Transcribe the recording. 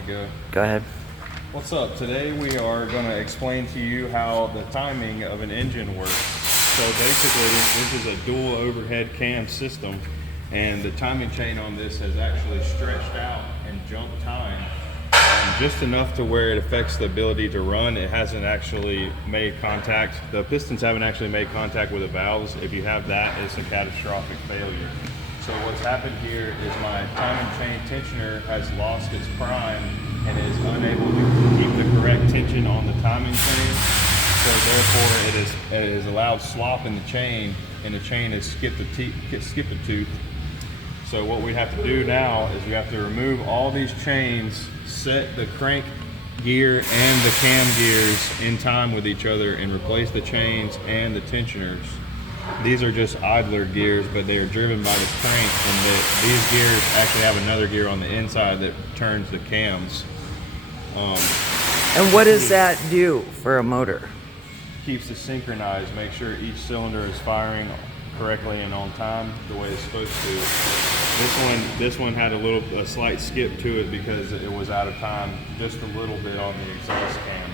to go? Go ahead. What's up? Today we are going to explain to you how the timing of an engine works. So basically this is a dual overhead cam system, and the timing chain on this has actually stretched out and jumped time just enough to where it affects the ability to run. It hasn't actually made contact. The pistons haven't actually made contact with the valves. If you have that, it's a catastrophic failure. So what's happened here is my timing chain tensioner has lost its prime and is unable to keep the correct tension on the timing chain. So therefore it has allowed slop in the chain, and the chain has skipped a tooth. So what we have to do now is we have to remove all these chains, set the crank gear and the cam gears in time with each other, and replace the chains and the tensioners. These are just idler gears, but they are driven by this crank, and these gears actually have another gear on the inside that turns the cams. And what does that do for a motor? Keeps it synchronized, make sure each cylinder is firing correctly and on time the way it's supposed to. This one had a slight skip to it because it was out of time just a little bit on the exhaust cam.